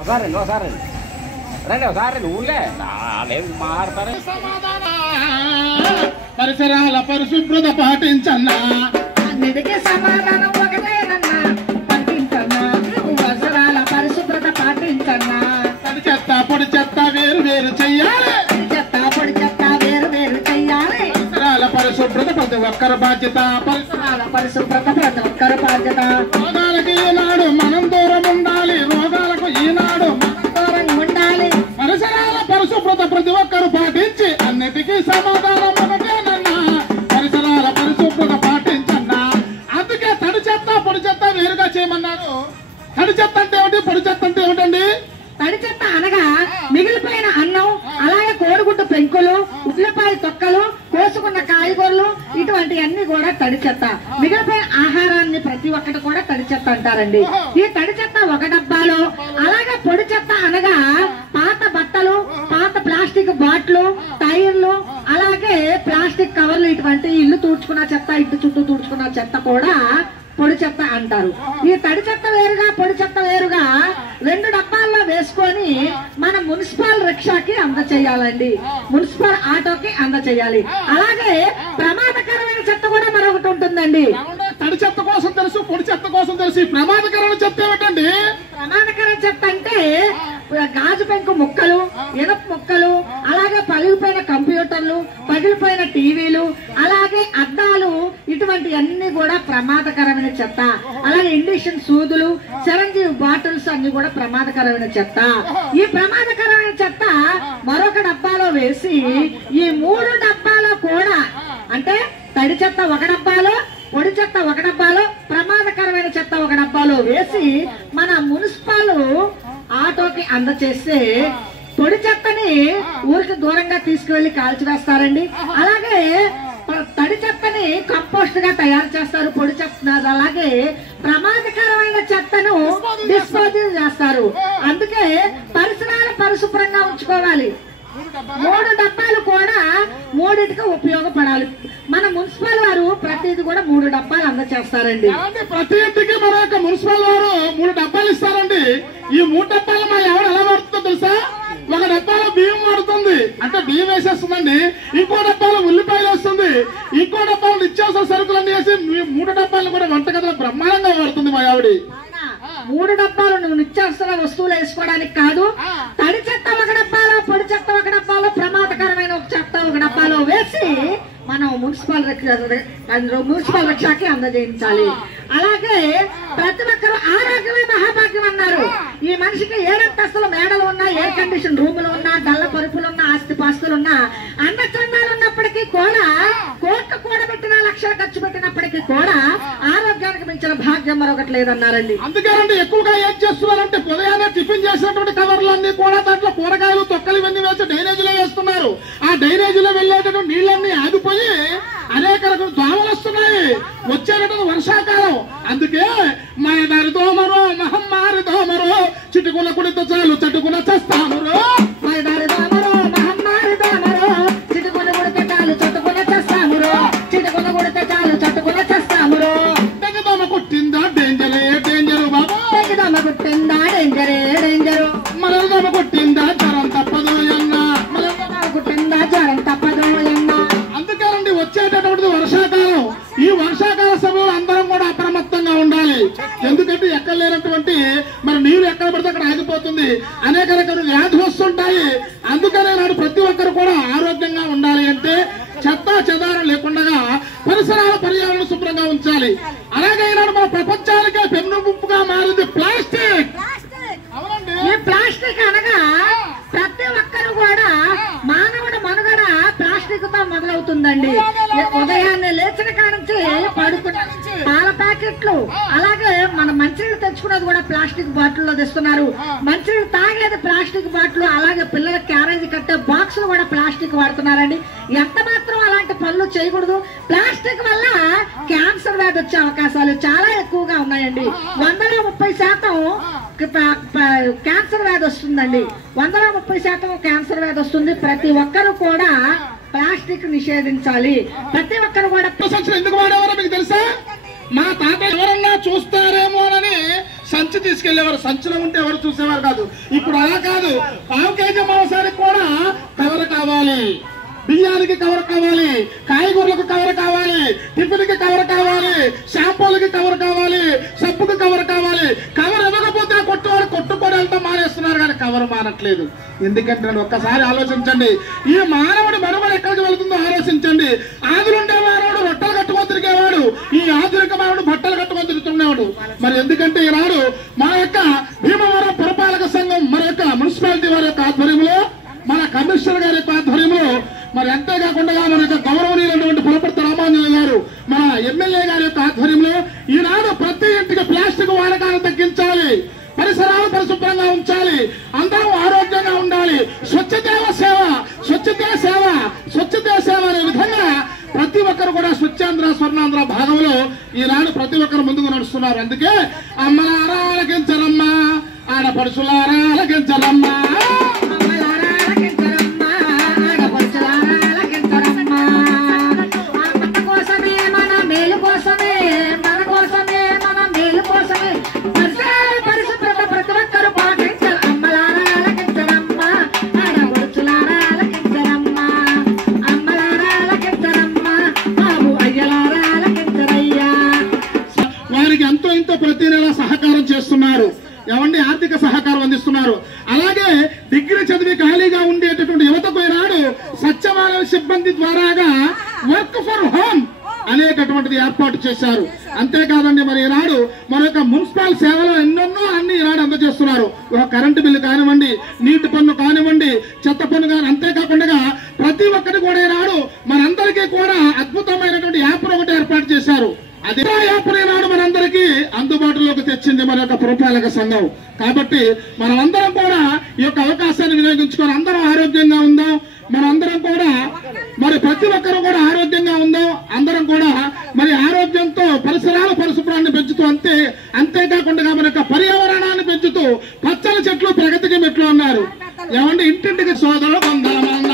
ఒకసారి రండి ఒకసారి ఊళ్ళే లేదు మాడతారు. పరిసరాల పరిశుభ్రత పాటించన్నా, అన్నిటికీ సమాధానం ఒకటేనన్నా, పాటించన్నా. పరిసరాల పరిశుభ్రత పాటించన్నా. తడి చెత్త పొడి చెత్త వేరు వేరు చెయ్యాలి, చెత్త పొడి చెత్త వేరు వేరు చెయ్యాలి. పరిసరాల పరిశుభ్రత ప్రతి ఒక్కరి బాధ్యత, పరిసరాల పరిశుభ్రత ప్రతి ఒక్కరి బాధ్యత. రోగాలకు ఈనాడు మనం దూరం ఉండాలి, రోగాలకు ఈనాడు దూరం ఉండాలి. పరిసరాల పరిశుభ్రత ప్రతి ఒక్కరు పాటించి అన్నిటికీ సమాధానం ఒకటేనన్నా, పరిసరాల పరిశుభ్రత పాటించన్నా. అందుకే తడి చెత్త పొడి చెత్త వేరుగా చేయమన్నారు. తడి చెత్త అంటే ఏమిటి, పొడి చెత్త అంటే ఏమిటండి? తడి చెత్త అనగా మిగిలిపోయిన అన్నం, అలాగే కోడిగుడ్డు పెంకులు, ఉల్లిపాయ తొక్కలు, కోసుకున్న కాయగూరలు, ఇటువంటివన్నీ కూడా తడి చెత్త. మిగిలిపోయిన ఆహారాన్ని ప్రతి ఒక్కటి కూడా తడి చెత్త అంటారండి. ఈ తడి చెత్త ఒక డబ్బాలో, అలాగే పొడి చెత్త అనగా పాత బట్టలు, పాత ప్లాస్టిక్ బాట్లు, టైర్లు, అలాగే ప్లాస్టిక్ కవర్లు, ఇటువంటి ఇల్లు తుడుచుకున్న చెత్త, ఇంటి చుట్టూ తుడుచుకున్న చెత్త కూడా పొడి చెత్త అంటారు. ఈ తడి చెత్త వేరుగా పొడి చెత్త వేరుగా 2 డబ్బాల్లో వేసుకొని మన మున్సిపల్ రిక్షాకి అందచేయాలండి, మున్సిపల్ ఆటోకి అందచేయాలి. అలాగే ప్రమాదకరమైన చెత్త కూడా మరొకటి ఉంటుందండి. తడి చెత్త కోసం తెలుసు, పొడి చెత్త కోసం తెలుసు. ప్రమాదకరమైన చెత్త ఏమిటండి? ప్రమాదకర చెత్త అంటే గాజు పెంకు ముక్కలు, ఇనప ముక్కలు, అలాగే పగిలిపోయిన కంప్యూటర్లు, పగిలిపోయిన టీవీలు, అలాగే అద్దాలు, ఇటువంటి అన్ని కూడా ప్రమాదకరమైన చెత్త. అలాగే ఇండిషన్ సూదులు, చిరంజీవి బాటిల్స్ అన్ని కూడా ప్రమాదకరమైన చెత్త. ఈ ప్రమాదకరమైన చెత్త మరొక డబ్బాలో వేసి, ఈ 3 డబ్బాలో కూడా, అంటే తడి చెత్త ఒక డబ్బాలో, పొడి చెత్త ఒక డబ్బాలో, ప్రమాదకరమైన చెత్త ఒక డబ్బాలో వేసి మన మున్సిపల్ ఆటోకి అందచేస్తే పొడి చెత్తని ఊరికి దూరంగా తీసుకువెళ్లి కాల్చివేస్తారండి. అలాగే తడి చెత్తని కంపోస్ట్ గా తయారు చేస్తారు, పొడి చెత్త అలాగే ప్రమాదకరమైన చెత్తను డిస్పోజల్ చేస్తారు. అందుకే పరిసరాలు పరిశుభ్రంగా ఉంచుకోవాలి. 3 డబ్బాలు కూడా 3టికి ఉపయోగపడాలి. మన మున్సిపల్ వారు ప్రతిది కూడా 3 డబ్బాలు అందచేస్తారండి. ప్రతి ఇంటికి మన యొక్క మున్సిపల్ వారు 3 డబ్బాలు ఇస్తారండి. ఈ 3 డబ్బాలు మా ఎవరు ఎలా వాడుతుందో తెలుసా? ఒక డబ్బాలో బియ్యం వాడుతుంది, అంటే బియ్యం వేసేస్తుందండి. ఇంకో డబ్బాలో ఉల్లిపాయలు వేస్తుంది, ఇంకో డబ్బాలో నిత్యావసర సరుకులన్నీ వేసి 3 డబ్బాలను కూడా వంటగదిలో బ్రహ్మాండంగా వాడుతుంది మా ఆవిడ. 3 డబ్బాలు నువ్వు నిత్యావసర వస్తువులు వేసుకోవడానికి కాదు, తడి చెత్త ఒక డబ్బాలో, పొడి చెత్త ఒక డబ్బాలో, ప్రమాదకరమైన ఒక చెత్త ఒక డబ్బాలో వేసి మనం మున్సిపల్ రిక్షాకి అందజేయించాలి. అలాగే ప్రతి ఒక్కరు ఆరోగ్యమే మహాభాగ్యం అన్నారు. ఈ మనిషికి 7 అంతస్తుల మేడలు ఉన్నా, ఎయిర్ కండిషన్ రూములు ఉన్నా, డల్ల పరుపులున్నా, ఆస్తి పాస్తులున్నా, అందచందాలు ఉన్నప్పటికీ కూడా, కోట్లు కూడబెట్టిన లక్షలు ఖర్చు పెట్టినప్పటికీ కూడా ఆరోగ్యానికి మించిన భాగ్యం మరొకటి లేదన్నారండి. అందుకేనండి ఎక్కువగా ఏం చేస్తున్నారంటే ఉదయాన్నే టిఫిన్ చేసినటువంటి కవర్లన్నీ కూడా దాంట్లో కూరగాయలు తొక్కలు ఇవన్నీ వేసి డ్రైనేజీలో వేస్తున్నారు. ఆ డ్రైనేజీలో వెళ్ళేటటువంటి నీళ్ళన్నీ ఆగిపోయి అనేక రకం దోమలు వస్తున్నాయి. వచ్చేటటువంటి వర్షాకాలం. అందుకే మాయదారి దోమరో, మహమ్మారి దోమరో, చిటుకుల కుడితో చాలు చటుకుల చేస్తాము. మాయదారి దోమరో, మహమ్మారి దోమరో, చిటుకుల కుడితే చాలు చటుకుల చేస్తాము. చిటుకుల కుడితే చాలు చటుకుల చేస్తాము. దోమ కుట్టిందా డేంజరే డేంజరు బాబు, దోమ కుట్టిందా డేంజరే డేంజరు, మరల దోమ కుట్టిందా జ్వరం తప్పదు అన్నా, దోమ కుట్టిందా జ్వరం తప్పదు అన్నా. అందుకేనండి వచ్చేటటువంటిది వర్షాకాలం. ఈ వర్షాకాల సమయంలో అందరం కూడా అప్రమత్తంగా ఉండాలి. ఎందుకంటే ఎక్కడ లేనటువంటి మరి నీరు ఎక్కడ పడితే అక్కడ ఆగిపోతుంది, అనేక రకాల వ్యాధులు వస్తుంటాయి. అందుకనే నాడు ప్రతి ఒక్కరు కూడా ఆరోగ్యంగా ఉండాలి అంటే చెత్త చెదారం లేకుండా పరిసరాల పర్యావరణ శుభ్రంగా ఉంచాలి. అలాగే ఈనాడు మన ప్రపంచానికే పెన్నుముప్పుగా మారింది ప్లాస్టిక్. ఈ ప్లాస్టిక్ అనగా ప్రతి ఒక్కరు కూడా మానవుడు మనుగడ ప్లాస్టిక్ తో మొదలవుతుందండి. ఉదయాన్నే లేచిన కానుంచి పడుకున్న పాల ప్యాకెట్లు, అలాగే మన మంచినీళ్ళు తెచ్చుకునేది కూడా ప్లాస్టిక్ బాటిల్లో తెస్తున్నారు. మంచినీళ్ళు తాగేది ప్లాస్టిక్ బాటిల్, అలాగే పిల్లల క్యారేజీ కట్టే బాక్సులు కూడా ప్లాస్టిక్ వాడుతున్నారండి. ఎంత మాత్రం అలాంటి పనులు చేయకూడదు. ప్లాస్టిక్ వల్ల క్యాన్సర్ వ్యాధి వచ్చే అవకాశాలు చాలా ఎక్కువగా ఉన్నాయండి. 130% క్యాన్సర్ వ్యాధి వస్తుందండి. 130% క్యాన్సర్ వ్యాధి వస్తుంది. ప్రతి ఒక్కరు కూడా ప్లాస్టిక్ నిషేధించాలి. ప్రతి ఒక్కరు కూడా ఎందుకు వాడేవారో మీకు తెలుసా? మా తాత ఎవరన్నా చూస్తారేమోనని సంచి తీసుకెళ్లేవారు. సంచిలో ఉంటే ఎవరు చూసేవారు కాదు. ఇప్పుడు అలా కాదు, 1/2 కేజీ మాంసానికి కూడా కవర్ కావాలి, బియ్యానికి కవర్ కావాలి, కాయగూరలకు కవర్ కావాలి, టిఫిన్కి కవర్ కావాలి, షాంపూలకి కవర్ కావాలి, సబ్బుకి కవర్ కావాలి. కవర్ ఇవ్వకపోతే కొట్టువాడు కొట్టుకోవడంతో మానేస్తున్నారు కానీ కవర్ మానట్లేదు. ఎందుకంటే ఒక్కసారి ఆలోచించండి, ఈ మానవుడి మనుగడ ఎక్కడికి వెళుతుందో ఆలోచించండి. ఆదులుండే మానవుడు బట్టలు కట్టుకొని తిరిగేవాడు, ఈ ఆధునిక మానవుడు బట్టలు కట్టుకొని తిరుగుతున్నాడు. మరి ఎందుకంటే ఈనాడు మన యొక్క భీమవరం పురపాలక సంఘం, మన యొక్క మున్సిపాలిటీ వారి యొక్క ఆధ్వర్యంలో, మన కమిషనర్ గారి యొక్క ఆధ్వర్యంలో, మరి అంతేకాకుండా మన యొక్క గౌరవనీయులైనటువంటి పులపర్తి రామాంజలి గారు, మన ఎమ్మెల్యే గారి యొక్క ఆధ్వర్యంలో ఈనాడు ప్రతి ఇంటికి ప్లాస్టిక్ వాడకాన్ని తగ్గించాలి, పరిసరాలు పరిశుభ్రంగా ఉంచాలి, అందరూ ఆరోగ్యంగా ఉండాలి. స్వచ్ఛదేవ సేవ, స్వచ్ఛతే సేవ, స్వచ్ఛతే సేవ అనే విధంగా ప్రతి ఒక్కరు కూడా స్వచ్ఛాంధ్ర స్వర్ణాంధ్ర భాగంలో ఈనాడు ప్రతి ఒక్కరు ముందుకు నడుస్తున్నారు. అందుకే అమ్మలారా ఆలకించరమ్మా, ఆడపడుచులారా ఆలకించరమ్మా, ప్రతి నెల సహకారం చేస్తున్నారు. ఏమండి, ఆర్థిక సహకారం అందిస్తున్నారు. అలాగే డిగ్రీ చదివి ఖాళీగా ఉండేటటువంటి యువతకు ఈనాడు సచివాలయ సిబ్బంది ద్వారాగా వర్క్ ఫర్ హోమ్ అనేటటువంటిది ఏర్పాటు చేశారు. అంతేకాదండి, మరి ఈనాడు మన యొక్క మున్సిపల్ సేవలు ఎన్నెన్నో అన్ని ఈనాడు అందజేస్తున్నారు. ఒక కరెంటు బిల్లు కానివ్వండి, నీటి పన్ను కానివ్వండి, చెత్త పన్ను కానీ, అంతేకాకుండా ప్రతి ఒక్కటి కూడా ఈనాడు మనందరికీ కూడా అద్భుతమైనటువంటి యాప్ ఒకటి ఏర్పాటు చేశారు. అదే యాప్ ఈనాడు మనందరికీ అందుబాటులోకి తెచ్చింది మన యొక్క పురపాలక సంఘం. కాబట్టి మనమందరం కూడా ఈ యొక్క అవకాశాన్ని వినియోగించుకొని అందరం ఆరోగ్యంగా ఉందాం. మనందరం కూడా మరి ప్రతి ఒక్కరూ కూడా ఆరోగ్యంగా ఉందాం. అందరం కూడా మరి ఆరోగ్యంతో పరిసరాల పరిశుభ్రాన్ని పెంచుతూ, అంతేకాకుండా మన యొక్క పర్యావరణాన్ని పెంచుతూ పచ్చని చెట్లు ప్రగతికి మెట్లు అన్నారు. ఏమంటే ఇంటింటికి సోదరులు కొందరమంది